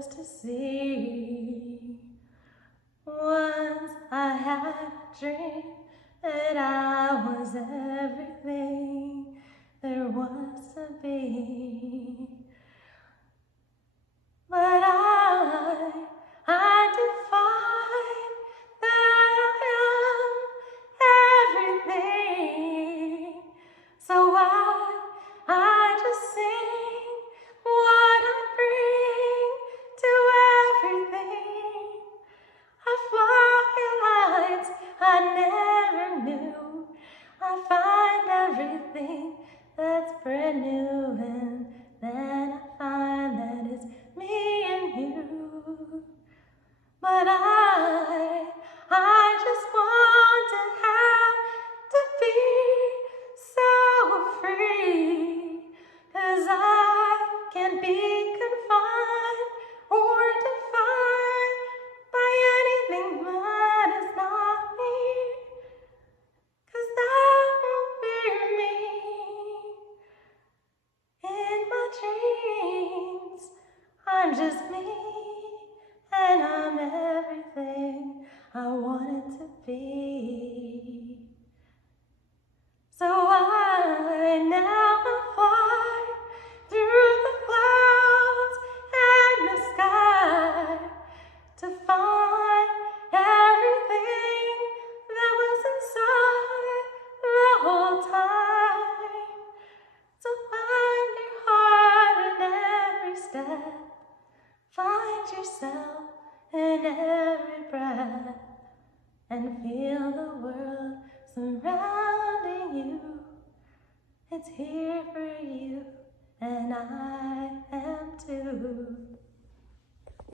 stars to see. Once I had a dream that I was everything there was to be. But I define that I am everything. So I just sing what I bring to everything. I fly heights I never knew. I find everything that's brand new, and then I find that it's me and you. But I just want to have to be so free, 'cause I can't be confined or defined by anything that is not me, 'cause that won't be me. In my dreams, I'm just me, and I'm everything I wanted to be. So now I fly through the clouds and the sky to find everything that was inside the whole time. So find your heart in every step, find yourself in every breath, and feel the world surrounding you. It's here for you, and I am too.